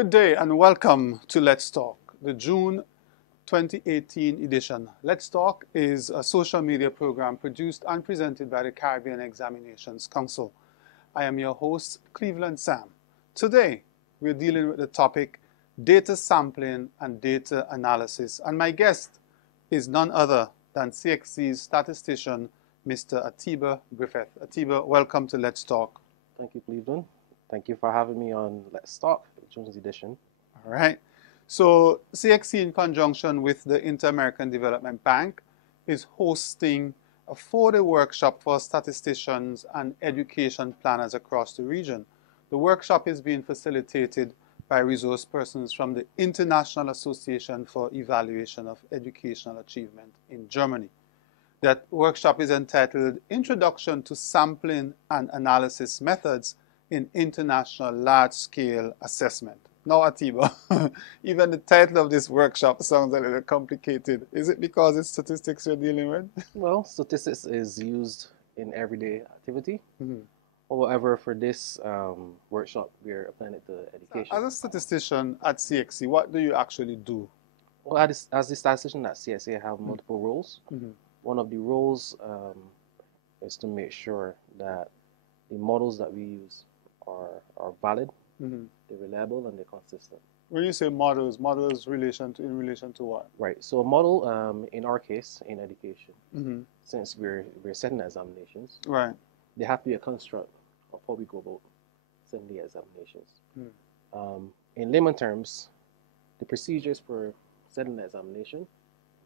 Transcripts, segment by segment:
Good day and welcome to Let's Talk, the June 2018 edition. Let's Talk is a social media program produced and presented by the Caribbean Examinations Council. I am your host, Cleveland Sam. Today, we're dealing with the topic data sampling and data analysis, and my guest is none other than CXC's statistician, Mr. Atiba Griffith. Atiba, welcome to Let's Talk. Thank you, Cleveland. Thank you for having me on Let's Talk, Jones edition. All right. So CXC, in conjunction with the Inter-American Development Bank, is hosting a 4-day workshop for statisticians and education planners across the region. The workshop is being facilitated by resource persons from the International Association for Evaluation of Educational Achievement in Germany. That workshop is entitled Introduction to Sampling and Analysis Methods in International Large-Scale Assessment. Now, Atiba, even the title of this workshop sounds a little complicated. Is it because it's statistics you're dealing with? Well, statistics is used in everyday activity. However, for this workshop, we're applying it to education. As a statistician at CXC, what do you actually do? Well, as the statistician at CXC, I have multiple roles. One of the roles is to make sure that the models that we use are valid, they're reliable, and they're consistent. When you say models in relation to what? Right. So a model, in our case, in education, since we're setting examinations, right, they have to be a construct of how we go about setting the examinations. In layman terms, the procedures for setting the examination,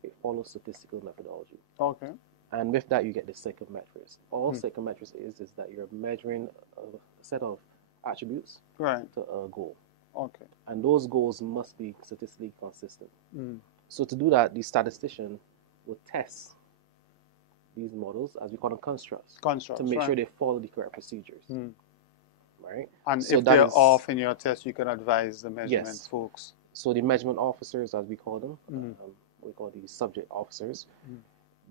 it follows statistical methodology. Okay. And with that, you get the psychometrics. All psychometrics is that you're measuring a set of attributes right to a goal. Okay. And those goals must be statistically consistent. So to do that, the statistician will test these models, as we call them constructs, to make sure they follow the correct procedures. Right? And so if they're off in your test, you can advise the measurement folks. So the measurement officers, as we call them, we call these subject officers,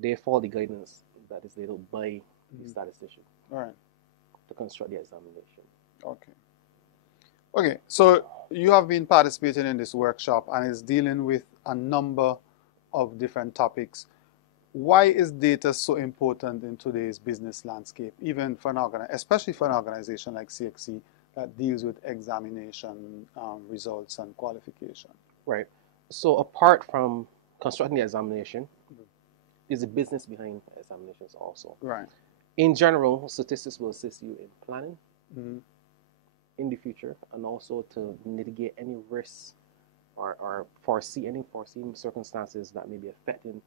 they follow the guidance that is laid out by the statistician to construct the examination. Okay. Okay, so you have been participating in this workshop and it's dealing with a number of different topics. Why is data so important in today's business landscape, even for especially for an organization like CXC that deals with examination results and qualification? Right. So apart from constructing the examination, is the business behind examinations also. Right. In general, statistics will assist you in planning in the future, and also to mitigate any risks or foresee any foreseen circumstances that may be affecting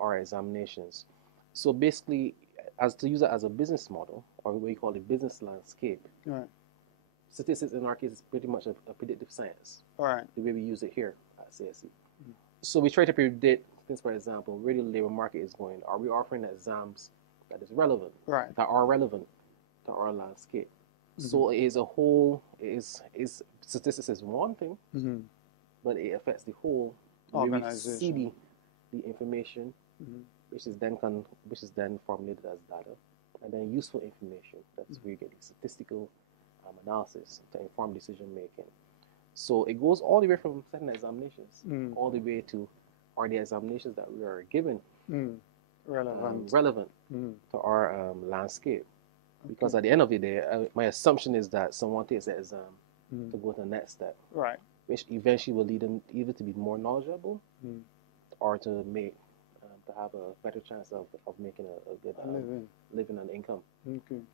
our examinations. So basically, to use it as a business model, or what we call the business landscape, statistics in our case is pretty much a predictive science. The way we use it here at CSC. So we try to predict things, for example, where the labor market is going. Are we offering exams that is relevant, that are relevant to our landscape? So it is a whole, statistics is one thing, but it affects the whole organization. We see the information, which is then formulated as data, and then useful information. That's where you get the statistical analysis to inform decision making. So it goes all the way from setting examinations, all the way to are the examinations that we are given relevant to our landscape. Because at the end of the day, my assumption is that someone takes the exam to go to the next step, which eventually will lead them either to be more knowledgeable or to make to have a better chance of making a good living and income.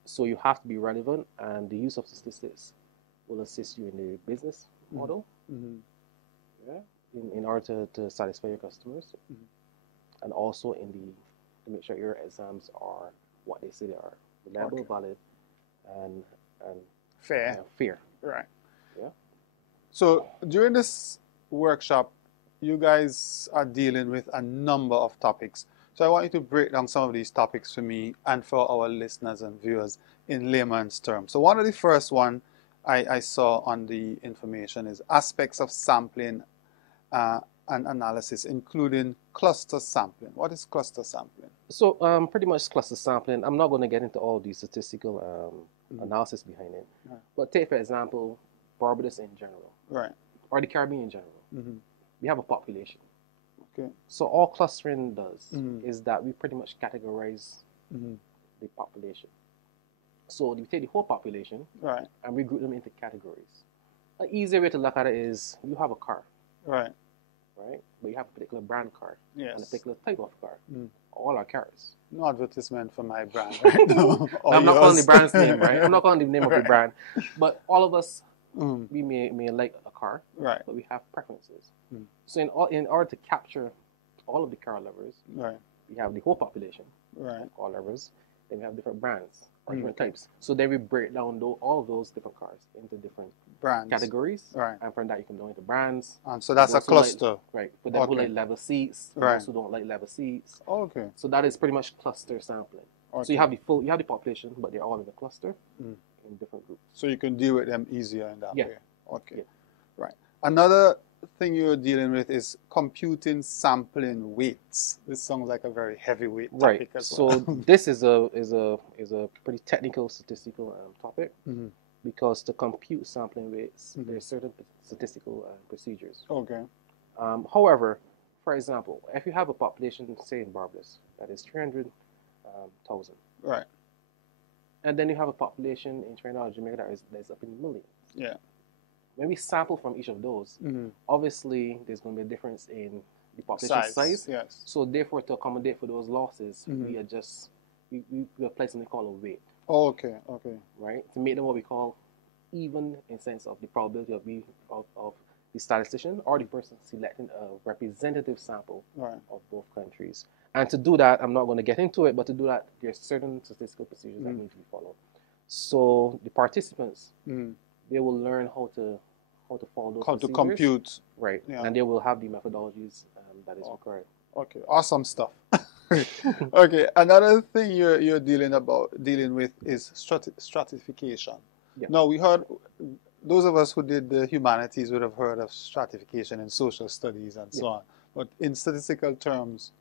So you have to be relevant, and the use of statistics will assist you in the business model, in order to satisfy your customers, and also to make sure your exams are what they say they are. Reliable, valid, and fair. Fair. Right. Yeah. So during this workshop, you guys are dealing with a number of topics. So I want you to break down some of these topics for me and for our listeners and viewers in layman's terms. So one of the first one I saw on the information is aspects of sampling and analysis, including cluster sampling. What is cluster sampling? So pretty much cluster sampling, I'm not going to get into all the statistical analysis behind it. But take, for example, Barbados in general, right, or the Caribbean in general, we have a population. Okay. So all clustering does is that we pretty much categorize the population. So we take the whole population, right, and we group them into categories. An easier way to look at it is you have a car, right, but you have a particular brand car yes, and a particular type of car. All our cars. No advertisement for my brand right now. I'm not calling the brand's name, right? I'm not calling the name of the Right. brand, but all of us we may like a car, right, but we have preferences. So in order to capture all of the car lovers, right, we have the whole population, right, car lovers. Then we have different brands or different types. So then we break down all of those different cars into different brands, categories, right, and from that you can go into brands. and so that's a cluster, Right? For them who Okay. like leather seats, for Right. those who don't like leather seats. Okay, So that is pretty much cluster sampling. So you have the population, but they're all in a cluster in different groups. So you can deal with them easier in that Yeah. way. Okay, Yeah. right. Another thing you're dealing with is computing sampling weights. This sounds like a very heavyweight topic as So well. this is a pretty technical statistical topic because to compute sampling weights, there's certain statistical procedures. Okay, However, for example, if you have a population, say in Barbados, that is 300,000, right, and then you have a population in Trinidad or Jamaica that is up in the millions. yeah, When we sample from each of those, obviously there's going to be a difference in the population size. yes, So therefore, to accommodate for those losses, we adjust. We apply something called a weight, okay, right, to make them what we call even in sense of the probability of the statistician or the person selecting a representative sample right, of both countries. And to do that, I'm not going to get into it, but to do that, there's certain statistical procedures that need to be followed. So the participants, they will learn how to follow those how to procedures. compute, Right, yeah. and they will have the methodologies that is required. Okay, awesome stuff. Okay, another thing you're dealing with is stratification. Yeah. Now we heard, those of us who did the humanities would have heard of stratification in social studies and so on. But in statistical terms,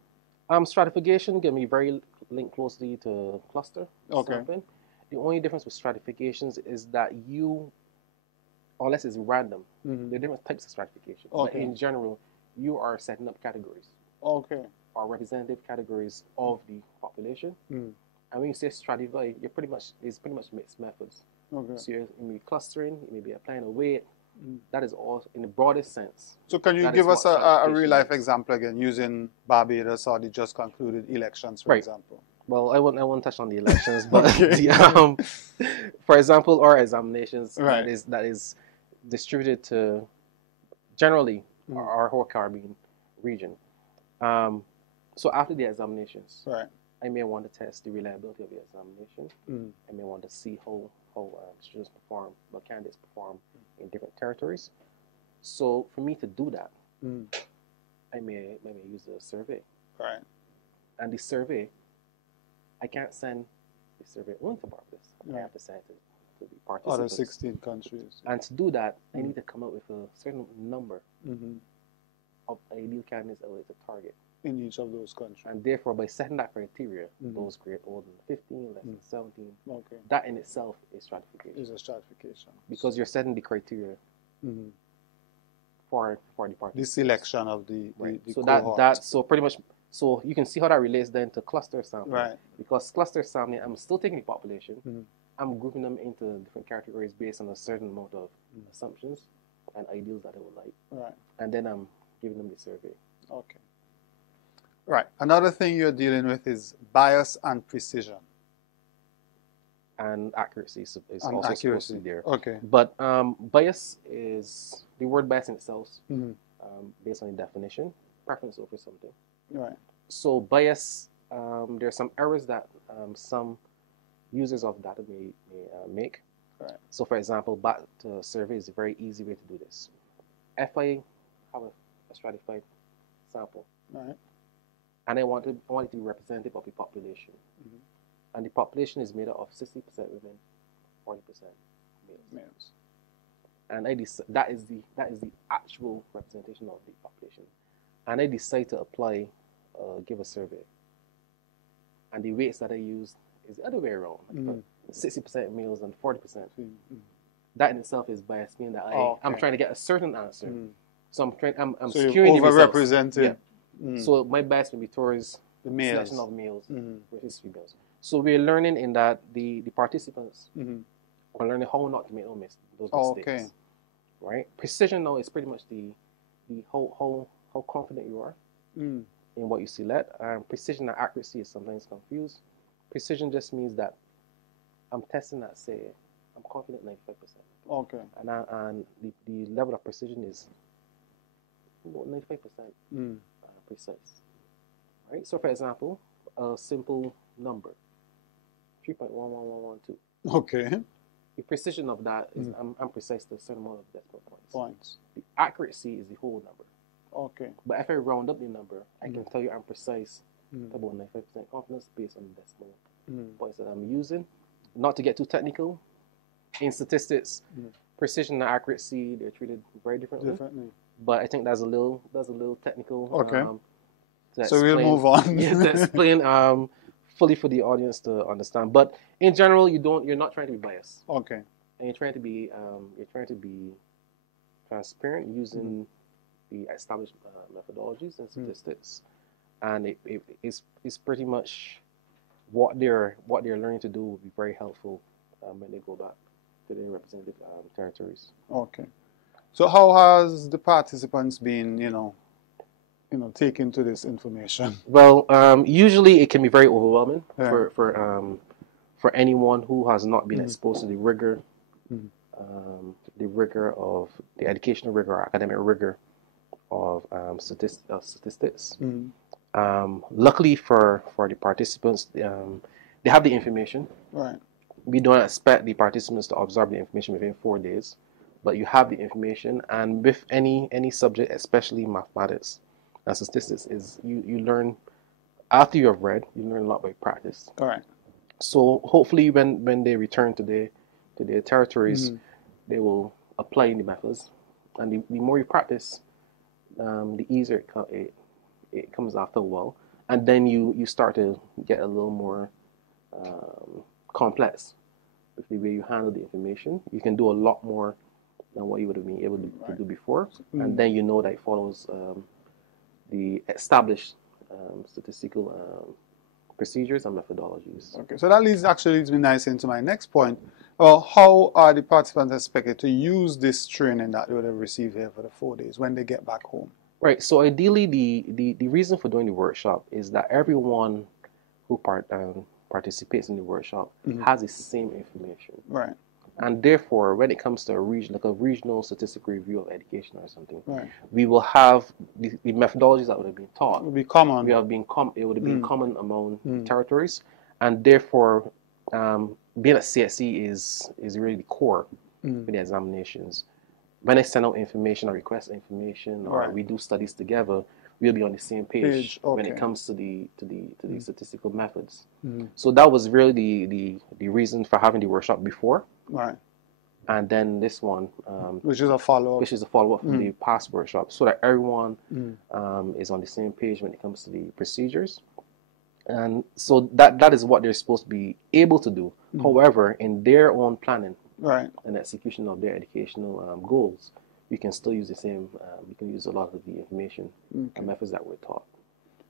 Stratification can be very linked closely to cluster Okay. sampling. The only difference with stratifications is that unless it's random, there are different types of stratification. But Okay. in general, you are setting up categories okay, or representative categories of the population. And when you say stratify, it's pretty much mixed methods. okay. So you may be clustering, you may be applying a weight. That is all in the broadest sense. So can you That give is us what a stratification real life is. example again, using Barbados or the just concluded elections, for Right. example? Well, I won't touch on the elections, but Okay. for example, our examinations Right. that is distributed to generally our whole Caribbean region. So after the examinations, Right. I may want to test the reliability of the examination. I may want to see how students perform, how candidates perform in different territories. So for me to do that, I may use a survey. Right. And the survey, I can't send the survey only to Barbados. I have to send it to the Other participants. 16 countries. And to do that, I need to come up with a certain number of ideal candidates I would like to target. In each of those countries. And therefore, by setting that criteria, those grade older than 15, less than 17, Okay. that in itself is stratification. Is a stratification. Because you're setting the criteria for the participants. The selection of the So cohort. so pretty much, so you can see how that relates then to cluster sampling. Right. Because cluster sampling, I'm still taking the population, I'm grouping them into different categories based on a certain amount of assumptions and ideals that I would like. Right. And then I'm giving them the survey. Okay. Right. Another thing you're dealing with is bias and precision. And accuracy is And also accuracy. supposed to be there. Okay. But bias is, the word bias in itself, based on the definition, preference over something. Right. So bias, there are some errors that some users of data may make. Right. So for example, back to survey is a very easy way to do this. If I have a stratified sample, Right. and I want it to be representative of the population, and the population is made up of 60% women, 40% males. And that is the actual representation of the population. And I decide to apply, give a survey. And the weights that I use is the other way around, 60% males and 40% that in itself is bias, meaning that I'm trying to get a certain answer. So I'm so skewing the results. overrepresented. Yeah. So my bias will be towards the males. Selection of males versus females. So we're learning in that the participants are learning how not to make those mistakes. Right? Precision now is pretty much the how confident you are in what you select. Precision and accuracy is sometimes confused. Precision just means that I'm testing that, say, I'm confident 95%. Okay. And the level of precision is 95% precise. Right? So, for example, a simple number, 3.11112. Okay. The precision of that is I'm precise to a certain amount of decimal points. The accuracy is the whole number. Okay. But if I round up the number, I can tell you I'm precise to about 95% confidence based on the decimal points that I'm using. Not to get too technical, in statistics, precision and accuracy, they're treated very differently. But I think that's a little technical. Okay. So we'll move on. To explain fully for the audience to understand. But in general, you're not trying to be biased. Okay. And you're trying to be transparent using the established methodologies and statistics, and it's pretty much what they're learning to do will be very helpful when they go back to their representative territories. Okay. So how has the participants been, taken to this information? Well, usually it can be very overwhelming for anyone who has not been exposed to the rigor, of the educational rigor, or academic rigor of statistics. Luckily for the participants, they have the information. Right. We don't expect the participants to absorb the information within 4 days, but you have the information, and with any subject, especially mathematics and statistics, is you learn after you have read, you learn a lot by practice. All right. So hopefully when they return to their territories, they will apply the methods, and the more you practice, the easier it comes after a while, and then you start to get a little more complex with the way you handle the information. You can do a lot more than what you would have been able to do before, and then you know that it follows the established statistical procedures and methodologies. Okay, so that leads me nicely into my next point. How are the participants expected to use this training that they would have received here for the 4 days when they get back home? Right. So ideally, the reason for doing the workshop is that everyone who participates in the workshop has the same information. Right. And therefore, when it comes to a regional statistical review of education or something, we will have the methodologies that would have been taught. It would be common. It would have been common among territories, and therefore, being at CXC is really the core for the examinations. When I send out information or request information, or we do studies together, we'll be on the same page when it comes to the statistical methods. So that was really the reason for having the workshop before. Right. And then this one, which is a follow-up from the past workshop, so that everyone is on the same page when it comes to the procedures. And so that is what they're supposed to be able to do. However, in their own planning and execution of their educational goals, you can still use the same, you can use a lot of the information and methods that were taught.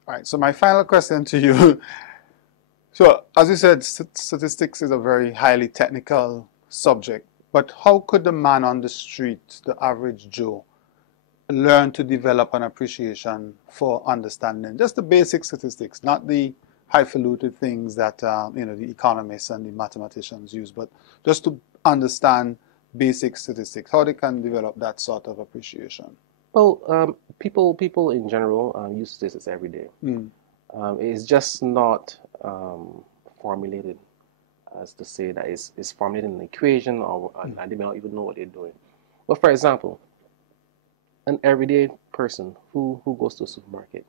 All right, so my final question to you. So, as you said, statistics is a very highly technical subject, but how could the man on the street, the average Joe, learn to develop an appreciation for understanding just the basic statistics, not the highfalutin things that the economists and the mathematicians use, but just to understand basic statistics, how they can develop that sort of appreciation? Well, people in general use statistics every day. It's just not formulated as to say that it's formulated in an equation, or and they may not even know what they're doing. But for example, an everyday person who goes to a supermarket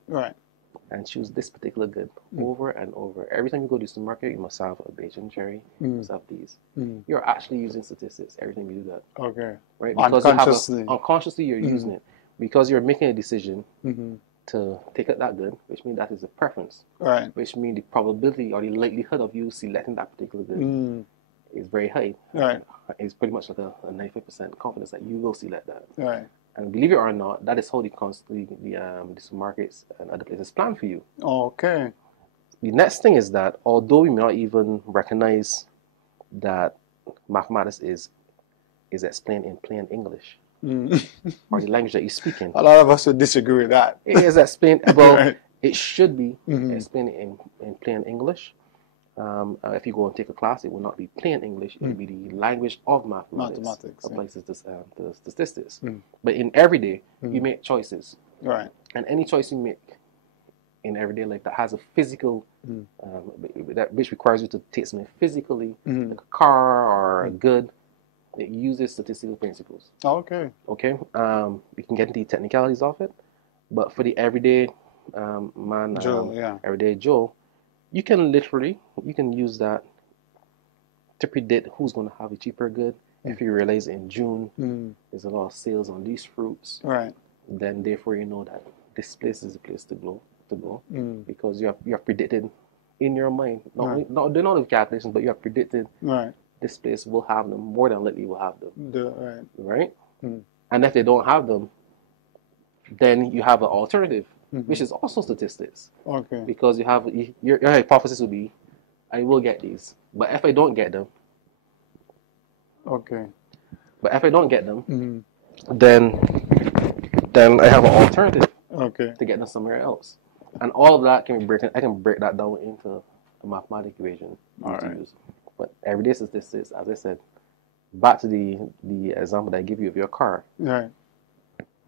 and choose this particular good over and over. Every time you go to the supermarket, you must have a Bayesian cherry, you must have these. You're actually using statistics every time you do that. Okay. Right? Because unconsciously you're using it. Because you're making a decision to take out that good, which means that is a preference. Which means the probability or the likelihood of you selecting that particular good is very high. Right. It's pretty much like a 95% confidence that you will see like that. Right. And believe it or not, that is how the supermarkets and other places plan for you. Okay. The next thing is that although we may not even recognize that mathematics is explained in plain English, or the language that you speak in. A lot of us would disagree with that. It is explained, well, right. It should be explained in plain English. If you go and take a class, it will not be plain English. It will be the language of mathematics. Applies to statistics. But in everyday, you make choices. Right. And any choice you make in everyday life that has a physical, which requires you to take something physically, like a car or a good, it uses statistical principles. Okay. Okay. We can get into the technicalities of it, but for the everyday man, everyday Joe, you can use that to predict who's going to have a cheaper good. If you realize in June there's a lot of sales on these fruits, right? Then therefore you know that this place is the place to go because you have predicted in your mind, not with calculations, but you have predicted this place will have them, more than likely will have them. Right? And if they don't have them, then you have an alternative, which is also statistics. Okay. Because you have your hypothesis would be, I will get these, but if I don't get them, then I have an alternative. To get them somewhere else, and all of that can be broken. I can break that down into a mathematical equation to use. But everyday statistics, as I said, back to the example that I give you of your car. Right.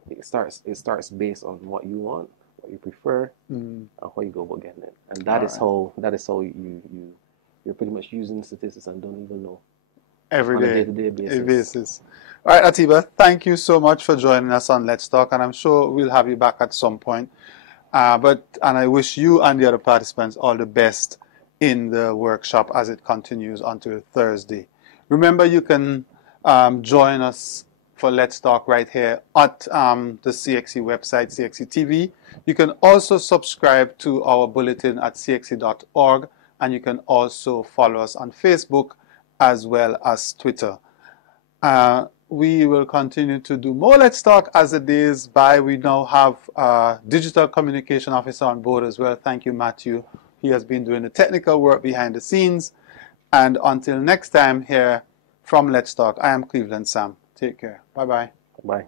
It starts based on what you want, what you prefer, and how you go about getting it. And that is how you're pretty much using statistics and don't even know. Every day, on a day-to-day basis. All right, Atiba, thank you so much for joining us on Let's Talk, and I'm sure we'll have you back at some point. And I wish you and the other participants all the best in the workshop as it continues until Thursday. Remember, you can join us for Let's Talk right here at the CXC website, CXC TV. You can also subscribe to our bulletin at cxc.org, and you can also follow us on Facebook as well as Twitter. We will continue to do more Let's Talk as the days by. We now have a digital communication officer on board as well. Thank you, Matthew. He has been doing the technical work behind the scenes. And until next time here from Let's Talk, I am Cleveland Sam. Take care. Bye-bye. Bye.